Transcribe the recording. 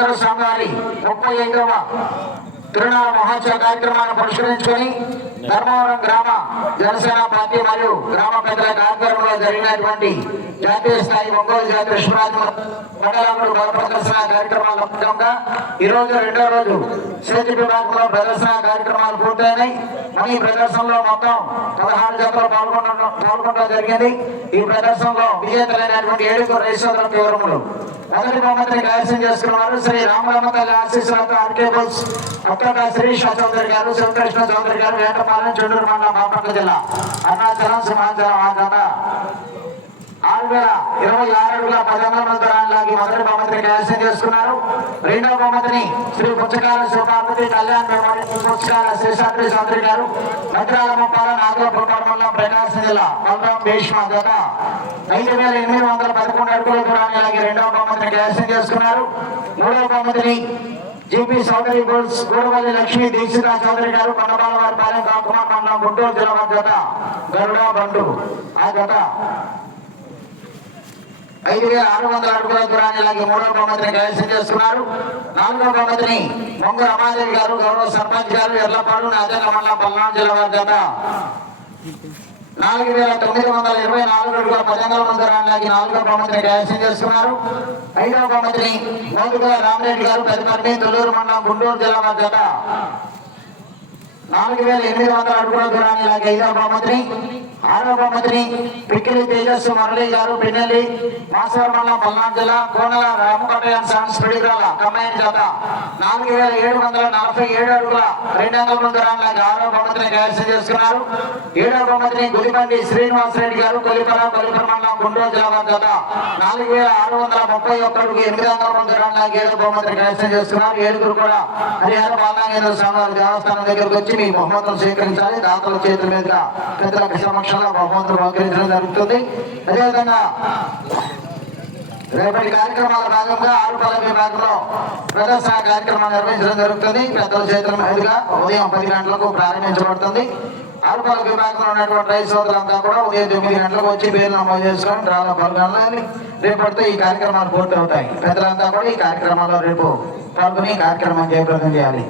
స్వామివారి ముప్పై ఐదవ తిరునాళ మహోత్సవ కార్యక్రమాన్ని పురస్కరించుకొని ధర్మవరం గ్రామ జనసేన పార్టీ మరియు గ్రామ పెద్దల కార్యక్రమంలో జరిగినటువంటి జాతీయ స్థాయి ఒంగోలు జాతీయ విశ్వరాజు మండలంలో బల ప్రదర్శన కార్యక్రమాల భాగంగా ఈరోజు రెండో రోజు సేతు విభాగంలో ప్రదర్శన కార్యక్రమాలు పూర్తయినాయి. మరి ఈ ప్రదర్శనలో మొత్తం పదహారు జతలు పాల్గొనడం పాల్గొనడం జరిగింది. ఈ ప్రదర్శనలో విజేతలైనటువంటి ఏడుగురు రైతులకు వివరములు. మొదటి బహుమతిని కైవసం చేసుకున్నారు శ్రీ రామలమ్మ తల్లి ఆశీస్సులతో ఆర్కేబుల్స్ అక్కడ శిరీష్ చౌదరి గారు శివకృష్ణ చౌదరి గారు వేటపాలెం చెండూరు మండలం బాపట్ల జిల్లా. అరుణాచలం సింహాచలం ఆ జత ఆరు వేల ఇరవై ఆరు అడుగుల పదకొండు వందల దూరానికి మొదటి బహుమతిని కైవసం చేసుకున్నారు. రెండవ బహుమతిని శ్రీ పుచ్చకాల శివపార్వతి కళ్యాణ్ మెమోరియల్ పుచ్చకాల శేషాద్రి చౌదరి గారు భద్రాలమ్మపాల నాగలపురం మండలం ప్రకాశం జిల్లా బలరాం భీష్మ జత. ఐదు వేల ఎనిమిది వందల పదకొండు అడుగుల దూరాన్ని అలాగే రెండవ బహుమతిని కైవసం చేసుకున్నారు. మూడవ బహుమతిని జీపీ చౌదరి గోల్స్ గోడవల్లి లక్ష్మి దీక్షిత చౌదరి గారు కొండబాలవారి పాలెం కాకుమార్ మండలం గుంటూరు జిల్లా జత గరుడ బండు ఆ జత. ఐదు వేల ఆరు వందల అడుగుల దూరాన్ని లాగి మూడవ బహుమతిని కైవసం చేసుకున్నారు నాలుగవ బహుమతిని మొంగు రమాదేవి గారు గౌరవ సర్పంచ్ గారు ఎర్లపాడు నాదేక మండలం పల్నాడు జిల్లా వారి జత. నాలుగు వేల తొమ్మిది వందల ఇరవై నాలుగు అడుగుల పదకొండు వందల దూరాన్ని నాలుగవ బహుమతిని కైవసం చేసుకున్నారు. ఐదవ బహుమతిని మోదుగా రామరెడ్డి గారు పెద్దపల్లి తొలూరు మండలం గుంటూరు జిల్లా వారి నాలుగు వేల ఎనిమిది వందల అడుగుల దూరాన్ని లాగి ఐదవ బహుమతిని ఆరోగ్య మంత్రి పిక్కిలి తేజస్సు మురళి గారు పిన్నెల్లి మాసవరం మండలం పల్నాడు జిల్లా కోనల రామకోటయం సాన్స్ పిడిగ్రాల కమ్మాయిని జత. నాలుగు వేల ఏడు వందల నలభై ఏడు అడుగుల రెండు వందల మంది లాగి ఆరవ మంత్రిని కైవసం చేసుకున్నారు ఏడవ మంత్రి గులిబండి శ్రీనివాసరెడ్డి గారు కొలిపర కొలిపర మండలం గుంటూరు జిల్లా వారి జత. నాలుగు వేల ఆరు వందల ముప్పై ఒక్కడుగు ఎనిమిది వందల మంది దూరాన్ని లాగి మంత్రి కైవసం చేసుకున్నారు ఏడుగురు కూడా హరిహర బాలాంగేంద్ర స్వామి దేవస్థానం దగ్గరకు వచ్చి మీ బహుమతులు స్వీకరించాలి. దాతల చేతుల మీదుగా సమక్షం సమక్షంలో బహుమతులు బహుకరించడం జరుగుతుంది. అదేవిధంగా రేపటి కార్యక్రమాల భాగంగా ఆరుపల్ల విభాగంలో ప్రదర్శన కార్యక్రమం నిర్వహించడం జరుగుతుంది. పెద్దల చేతుల మీదుగా ఉదయం పది గంటలకు ప్రారంభించబడుతుంది. ఆరుపల్లి విభాగంలో ఉన్నటువంటి రైతు సోదరులంతా కూడా ఉదయం తొమ్మిది గంటలకు వచ్చి పేరు నమోదు చేసుకొని డ్రాలో పాల్గొనాలి రేపటితో ఈ కార్యక్రమాలు పూర్తి అవుతాయి పెద్దలంతా కూడా ఈ కార్యక్రమాల్లో రేపు పాల్గొని కార్యక్రమం జయప్రదం చేయాలి.